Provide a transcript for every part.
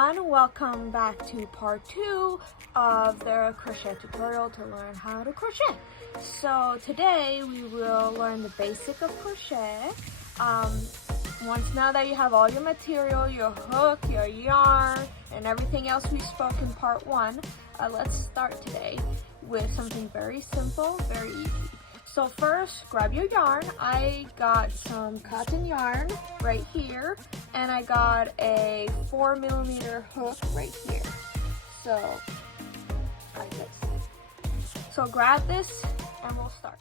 everyone, welcome back to part 2 of the crochet tutorial to learn how to crochet. So today we will learn the basic of crochet. Once now that you have all your material, your hook, your yarn, and everything else we spoke in part 1, let's start today with something very simple, very easy. So first, grab your yarn. I got some cotton yarn right here, and I got a 4mm hook right here. So, like this. So grab this, and we'll start.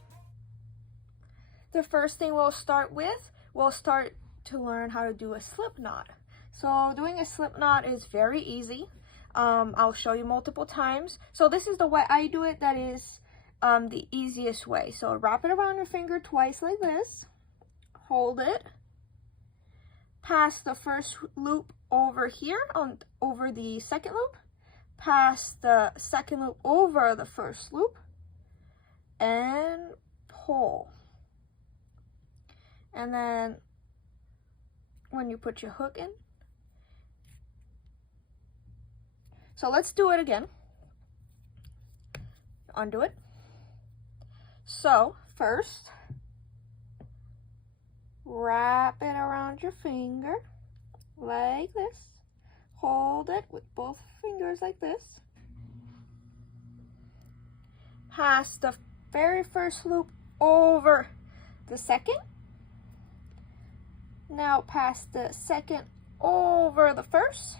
The first thing we'll start to learn how to do a slip knot. So doing a slip knot is very easy. I'll show you multiple times. So this is the way I do it. That is the easiest way. So wrap it around your finger twice like this, hold it, pass the first loop over here over the second loop, pass the second loop over the first loop, and pull. And then when you put your hook in, so let's do it again. Undo it. So first, wrap it around your finger like this. Hold it with both fingers like this. Pass the very first loop over the second. Now pass the second over the first.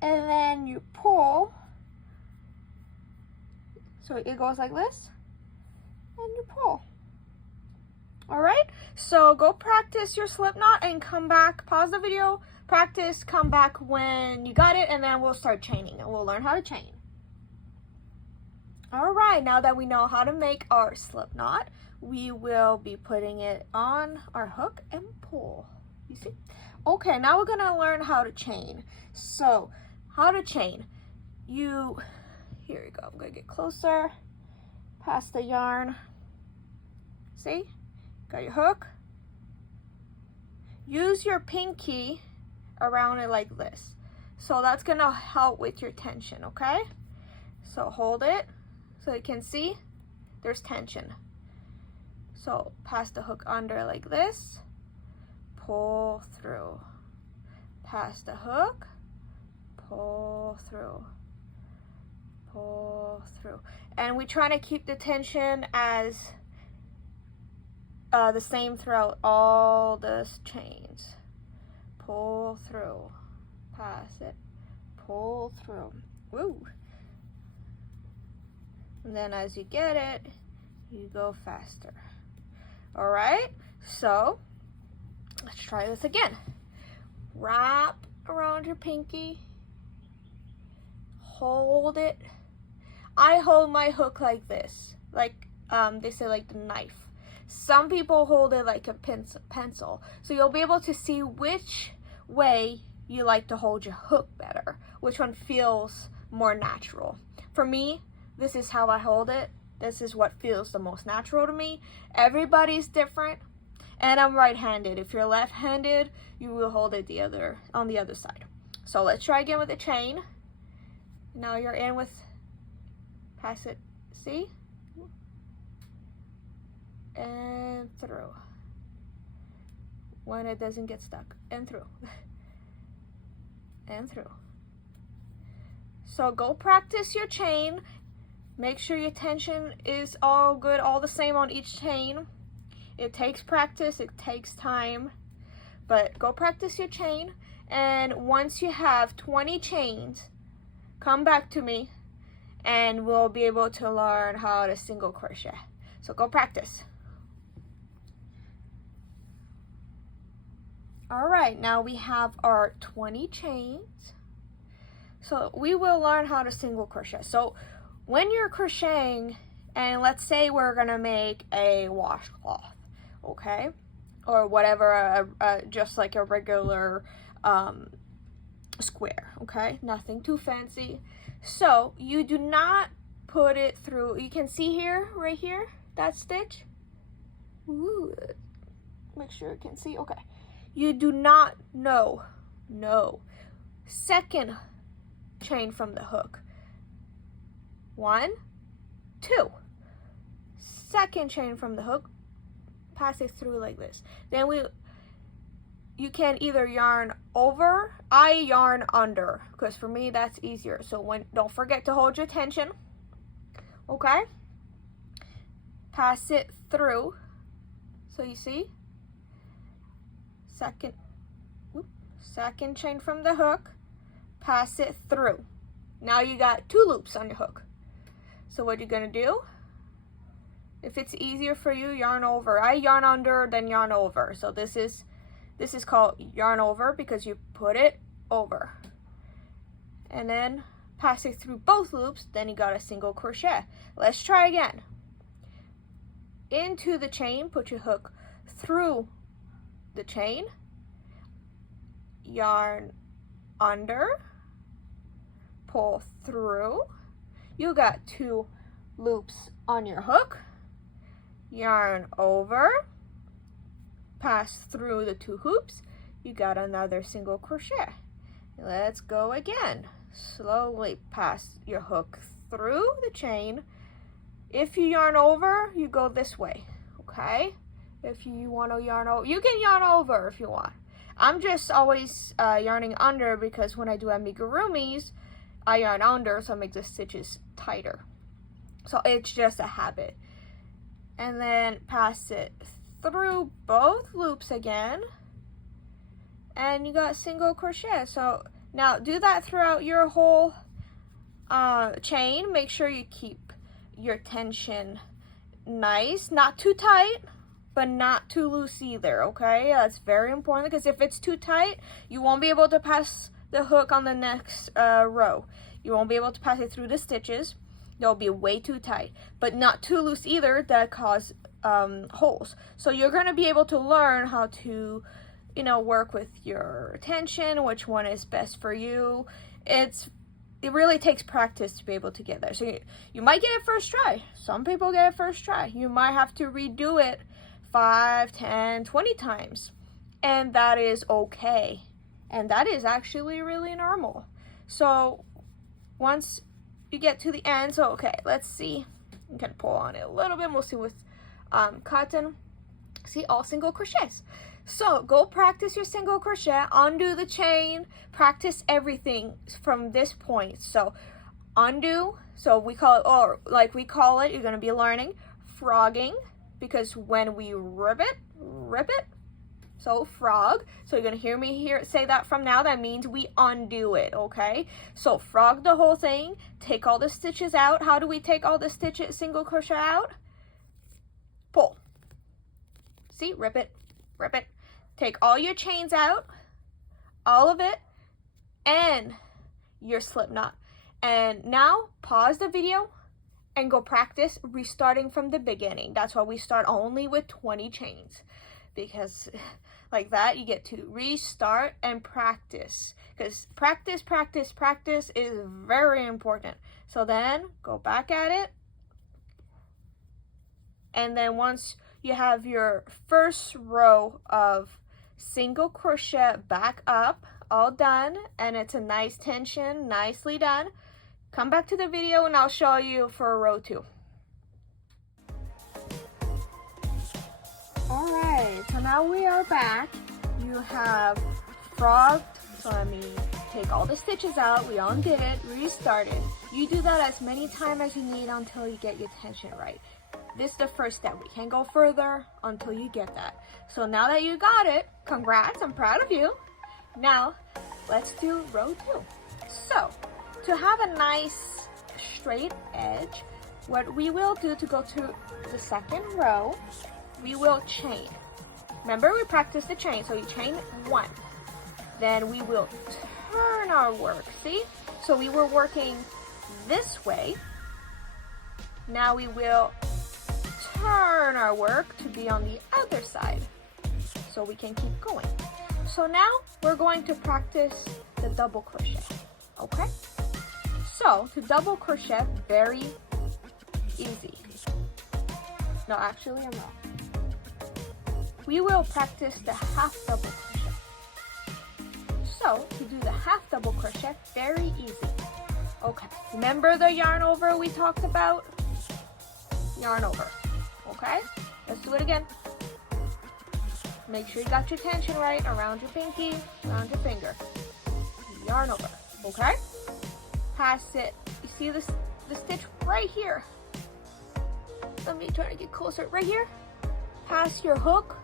And then you pull. So it goes like this. And you pull. All right, so go practice your slip knot and come back, pause the video, practice, come back when you got it, and then we'll start chaining and we'll learn how to chain. All right, now that we know how to make our slip knot, we will be putting it on our hook and pull. You see? Okay, now we're gonna learn how to chain. So how to chain, here you go, I'm gonna get closer. Pass the yarn. See? Got your hook. Use your pinky around it like this. So that's gonna help with your tension, okay? So hold it so you can see there's tension. So pass the hook under like this. Pull through. Pass the hook. Pull through. Pull through. And we try to keep the tension as the same throughout all the chains. Pull through, pass it, pull through. Woo! And then as you get it, you go faster. All right, so let's try this again. Wrap around your pinky, hold it. I hold my hook like this, like they say, like the knife. Some people hold it like a pencil. So you'll be able to see which way you like to hold your hook better, which one feels more natural. For me, this is how I hold it. This is what feels the most natural to me. Everybody's different, and I'm right-handed. If you're left-handed, you will hold it on the other side. So let's try again with the chain. Now you're in with, pass it, see? And through. When it doesn't get stuck. And through. And through. So go practice your chain. Make sure your tension is all good, all the same on each chain. It takes practice, it takes time. But go practice your chain. And once you have 20 chains, come back to me and we'll be able to learn how to single crochet. So go practice. All right, now we have our 20 chains. So we will learn how to single crochet. So when you're crocheting, and let's say we're gonna make a washcloth, okay? Or whatever, just like a regular square, okay? Nothing too fancy. So you do not put it through, you can see here, right here, that stitch. Ooh, make sure you can see, okay. You do not, no, second chain from the hook. 1, 2. Second chain from the hook, pass it through like this. Then you can either yarn over. I yarn under because for me that's easier. So don't forget to hold your tension. Okay? Pass it through. So you see? Second chain from the hook, pass it through. Now you got 2 loops on your hook. So what you're gonna do, if it's easier for you, yarn over. I yarn under, then yarn over. So this is called yarn over because you put it over. And then pass it through both loops, then you got a single crochet. Let's try again. Into the chain, put your hook through the chain, yarn under, pull through. You got 2 loops on your hook, yarn over, pass through the 2 hoops, you got another single crochet. Let's go again. Slowly pass your hook through the chain. If you yarn over, you go this way, okay? If you want to yarn over, you can yarn over if you want. I'm just always yarning under because when I do amigurumis, I yarn under so I make the stitches tighter. So it's just a habit. And then pass it through both loops again. And you got single crochet. So now do that throughout your whole chain. Make sure you keep your tension nice, not too tight, but not too loose either, okay? That's very important because if it's too tight, you won't be able to pass the hook on the next row. You won't be able to pass it through the stitches. They'll be way too tight, but not too loose either. That cause holes. So you're going to be able to learn how to, work with your tension, which one is best for you. It really takes practice to be able to get there. So you might get it first try. Some people get it first try. You might have to redo it 5, 10, 20 times. And that is okay. And that is actually really normal. So once you get to the end, so okay, let's see. You can pull on it a little bit, mostly with cotton. See, all single crochets. So go practice your single crochet, undo the chain, practice everything from this point. So undo, so we call it, or like we call it, you're gonna be learning frogging, because when we rip it, so frog. So you're gonna hear me say that from now. That means we undo it, okay? So frog the whole thing, take all the stitches out. How do we take all the stitches, single crochet out? Pull. See, rip it. Take all your chains out, all of it, and your slip knot. And now pause the video and go practice restarting from the beginning. That's why we start only with 20 chains, because like that you get to restart and practice, because practice is very important. So then go back at it, and then once you have your first row of single crochet back up, all done, and it's a nice tension, nicely done, come back to the video and I'll show you for row 2. Alright, so now we are back. You have frogged, so let me take all the stitches out, we undid it, restarted. You do that as many times as you need until you get your tension right. This is the first step. We can't go further until you get that. So now that you got it, congrats, I'm proud of you. Now, let's do row 2. So, to have a nice straight edge, what we will do to go to the second row, we will chain. Remember, we practiced the chain, so you chain 1. Then we will turn our work, see? So we were working this way. Now we will turn our work to be on the other side so we can keep going. So now we're going to practice the double crochet, okay? So to double crochet, very easy. No, actually I'm wrong. We will practice the half double crochet. So to do the half double crochet, very easy. Okay, remember the yarn over we talked about? Yarn over, okay? Let's do it again. Make sure you got your tension right around your pinky, around your finger. Yarn over, okay? Pass it. You see the stitch right here? Let me try to get closer. Right here. Pass your hook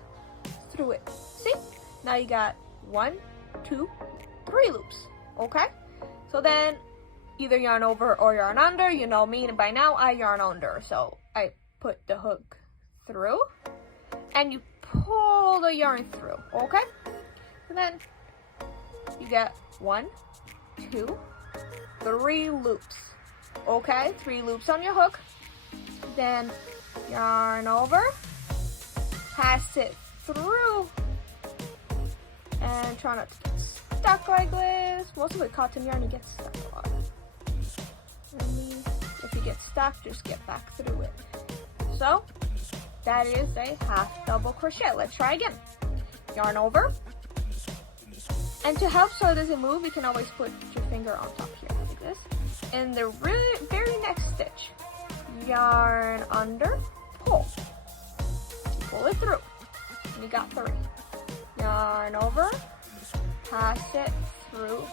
through it. See? Now you got 1, 2, 3 loops, okay? So then either yarn over or yarn under. You know me, and by now I yarn under. So I put the hook through and you pull the yarn through, okay? And then you get 1, 2, 3 loops, okay? 3 loops on your hook. Then yarn over, pass it through, and try not to get stuck like this. Most of the cotton yarn, you get stuck a lot. If you get stuck, just get back through it. So that is a half double crochet. Let's try again. Yarn over. And to help so it doesn't move, you can always put your finger on top here like this. In the very next stitch, yarn under, pull. Pull it through. And you got 3. Yarn over, pass it through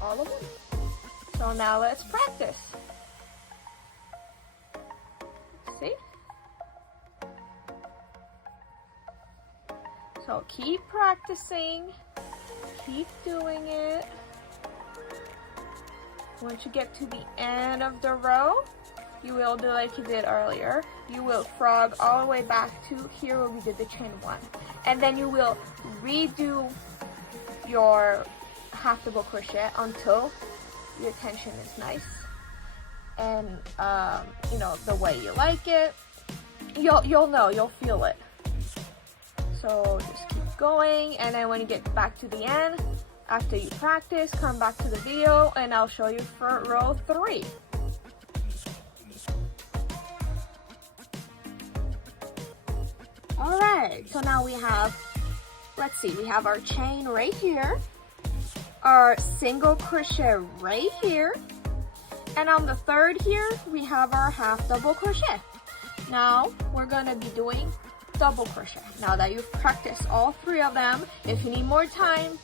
all of them. So now let's practice. See? So keep practicing, keep doing it. Once you get to the end of the row, you will do like you did earlier. You will frog all the way back to here where we did the chain 1. And then you will redo your half double crochet until your tension is nice and you know, the way you like it. You'll know, you'll feel it. So just keep going, and then when you get back to the end, after you practice, come back to the video and I'll show you for row 3. Alright, so now we have, let's see, we have our chain right here, our single crochet right here, and on the third here, we have our half double crochet. Now, we're going to be doing double crochet. Now that you've practiced all 3 of them, if you need more time,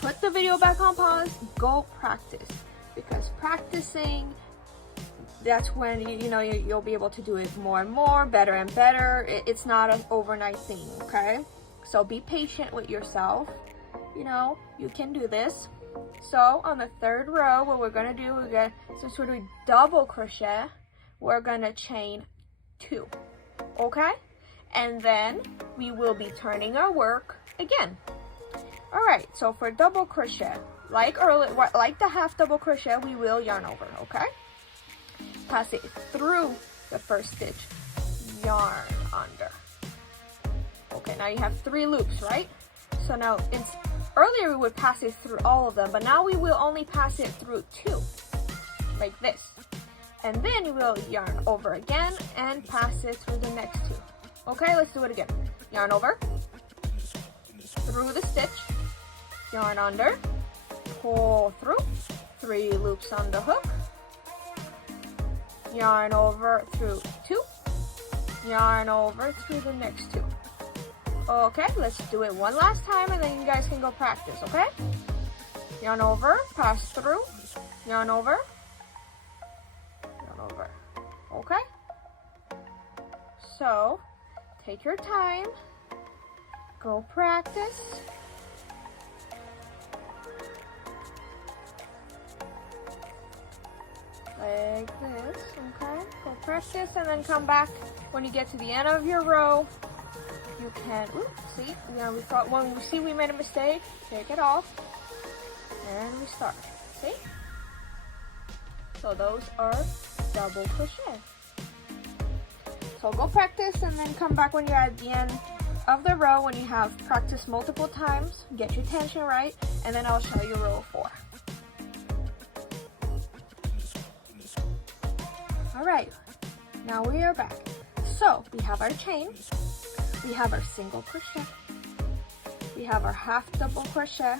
put the video back on pause, go practice. Because practicing, that's when you'll be able to do it more and more, better and better. It's not an overnight thing, okay? So be patient with yourself. You know, you can do this. So on the 3rd row, what we're gonna do, since we're doing double crochet, we're gonna chain 2, okay? And then we will be turning our work again. All right, so for double crochet, like the half double crochet, we will yarn over, okay? Pass it through the first stitch, yarn under. Okay, now you have 3 loops, right? So now, earlier we would pass it through all of them, but now we will only pass it through 2, like this. And then you will yarn over again and pass it through the next 2. Okay, let's do it again. Yarn over, through the stitch, yarn under, pull through, 3 loops on the hook, yarn over through 2, yarn over through the next 2. Okay, let's do it one last time and then you guys can go practice, okay? Yarn over, pass through, yarn over, okay? So, take your time, go practice. Like this, okay? Go practice and then come back when you get to the end of your row. You can, see, when we see we made a mistake, take it off and we start, see? So those are double crochet. So go practice and then come back when you're at the end of the row, when you have practiced multiple times, get your tension right, and then I'll show you row 4. All right, now we are back. So we have our chain, we have our single crochet, we have our half double crochet,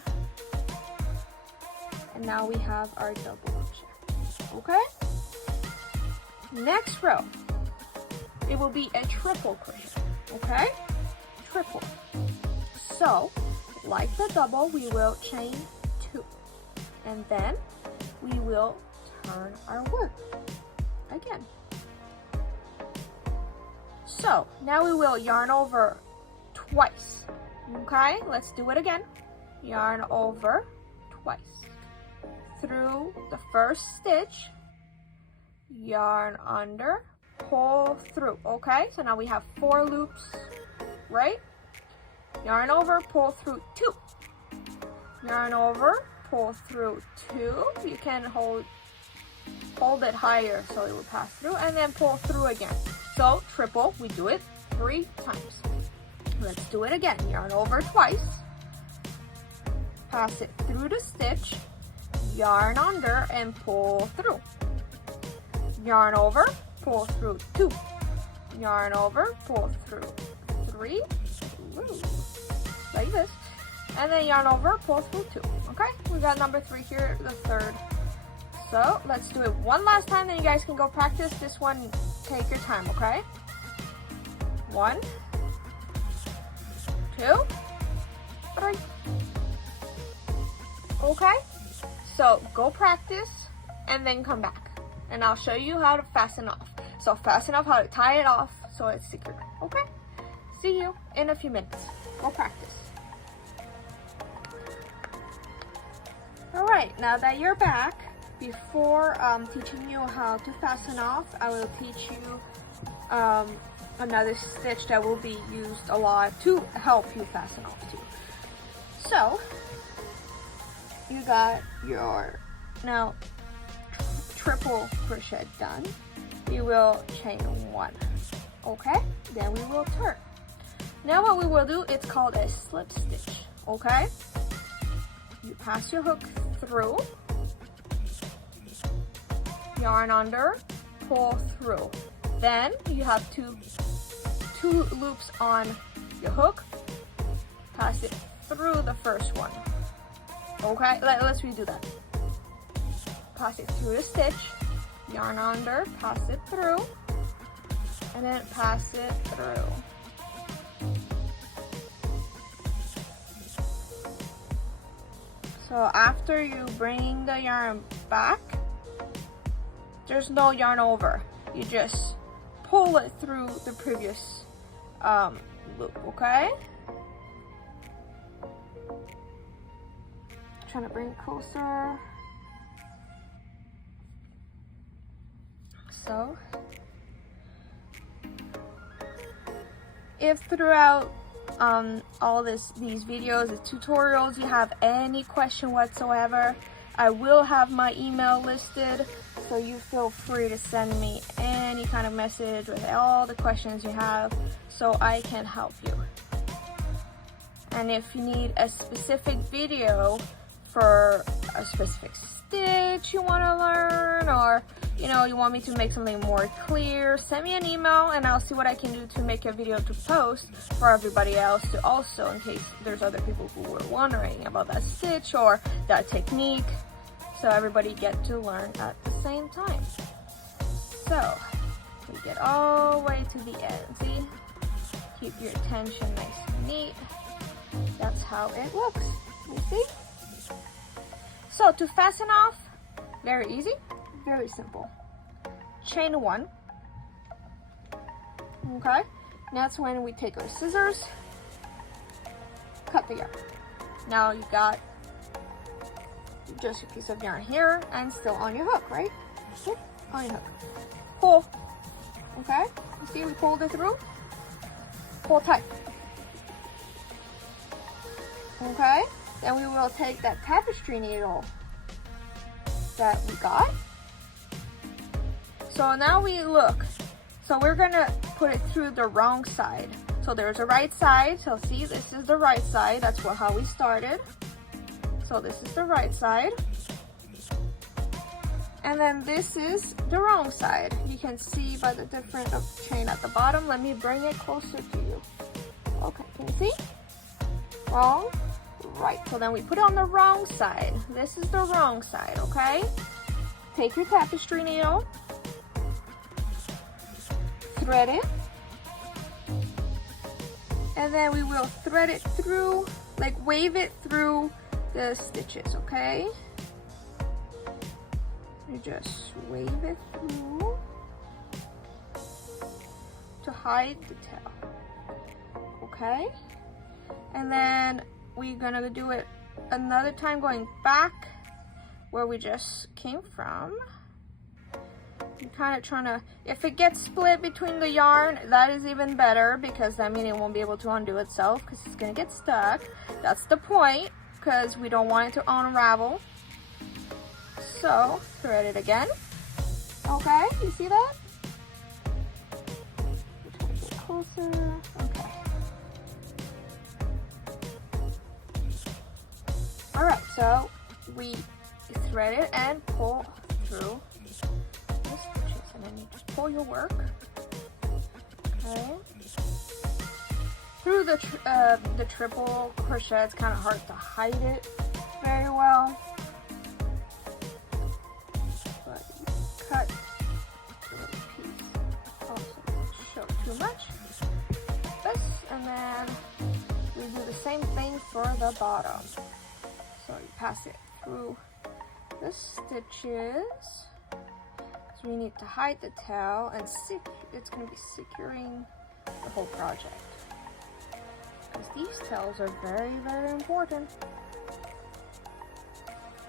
And now we have our double crochet. Okay? Next row, it will be a triple crochet. Okay? Triple. So, like the double, we will chain 2. And then we will turn our work again. So, now we will yarn over twice. Okay? Let's do it again. Yarn over twice. Through the first stitch, yarn under, pull through. Okay? So now we have 4 loops, right? Yarn over, pull through 2. Yarn over, pull through 2. You can hold it higher so it will pass through, and then pull through again. So triple, we do it 3 times. Let's do it again. Yarn over twice, pass it through the stitch, yarn under and pull through. Yarn over, pull through 2. Yarn over, pull through 3. Ooh, like this. And then yarn over, pull through 2. Okay, we got number 3 here, the third. So let's do it one last time, then you guys can go practice. This one, take your time, okay? 1, 2, 3. Okay, so go practice and then come back and I'll show you how to fasten off. So fasten off, how to tie it off so it's secure. Okay, see you in a few minutes. Go practice. All right, now that you're back, before teaching you how to fasten off, I will teach you another stitch that will be used a lot to help you fasten off too. So you got your now triple crochet done. We will chain 1. Okay, then we will turn. Now what we will do, it's called a slip stitch. Okay, you pass your hook through, yarn under, pull through. Then you have two loops on your hook, pass it through the first one. Okay, let's redo that. Pass it through the stitch, yarn under, pass it through, and then pass it through. So after you bring the yarn back, there's no yarn over. You just pull it through the previous loop, okay? Trying to bring it closer. So, if throughout all these videos, the tutorials, you have any question whatsoever, I will have my email listed, so you feel free to send me any kind of message with all the questions you have so I can help you. And if you need a specific video for a specific stitch you want to learn, or you want me to make something more clear, send me an email and I'll see what I can do to make a video to post for everybody else to also, in case there's other people who were wondering about that stitch or that technique, so everybody get to learn at the same time. So we get all the way to the end. See, keep your attention nice and neat. That's how it looks. You see? So to fasten off, very easy, very simple. Chain 1. Okay, that's when we take our scissors, cut the yarn. Now you got just a piece of yarn here and still on your hook, right? On your hook. Pull. Okay, you see we pulled it through? Pull tight. Okay, then we will take that tapestry needle that we got. So now we look. So we're gonna put it through the wrong side. So there's a right side. So see, this is the right side. That's how we started. So this is the right side. And then this is the wrong side. You can see by the difference of chain at the bottom. Let me bring it closer to you. Okay, can you see? Wrong, Right, so then we put it on the wrong side. This is the wrong side, okay? Take your tapestry needle, thread it, and then we will thread it through, like wave it through the stitches, okay? You just wave it through to hide the tail, okay? And then we're gonna do it another time going back where we just came from. You're kind of trying to, if it gets split between the yarn, that is even better, because that means it won't be able to undo itself because it's gonna get stuck. That's the point, because we don't want it to unravel. So thread it again. Okay, you see that? Get closer. Okay. All right, so we thread it and pull through the stitches, and then you just pull your work, okay? Through the triple crochet, it's kind of hard to hide it very well, but you cut a little piece also don't show too much. This, and then we do the same thing for the bottom. So you pass it through the stitches, because we need to hide the tail, and it's going to be securing the whole project, because these tails are very, very important.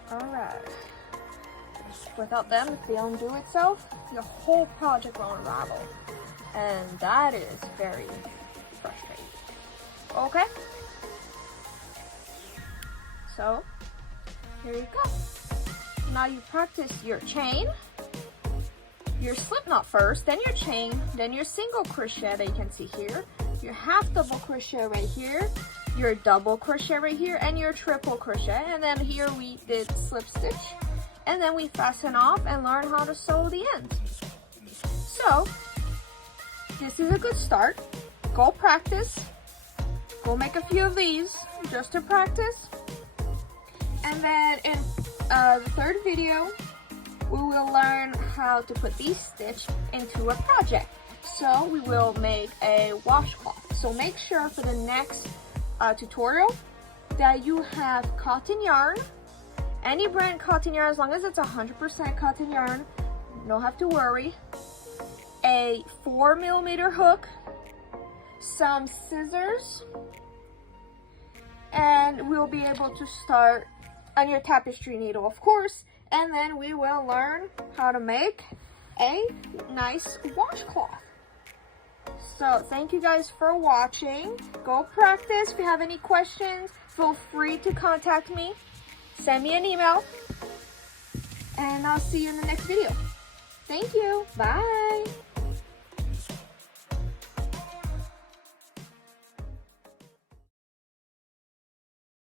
Alright, without them, if they undo itself, the whole project will unravel, and that is very frustrating. Okay? So, here you go. Now you practice your chain, your slip knot first, then your chain, then your single crochet that you can see here, your half double crochet right here, your double crochet right here, and your triple crochet. And then here we did slip stitch, and then we fasten off and learn how to sew the ends. So, this is a good start. Go practice. Go make a few of these just to practice. And then in the third video, we will learn how to put these stitches into a project. So we will make a washcloth. So make sure for the next tutorial that you have cotton yarn, any brand cotton yarn, as long as it's 100% cotton yarn, you don't have to worry. A 4mm hook, some scissors, and we'll be able to start on your tapestry needle, of course, and then we will learn how to make a nice washcloth. So thank you guys for watching. Go practice. If you have any questions, feel free to contact me. Send me an email, and I'll see you in the next video. Thank you. Bye.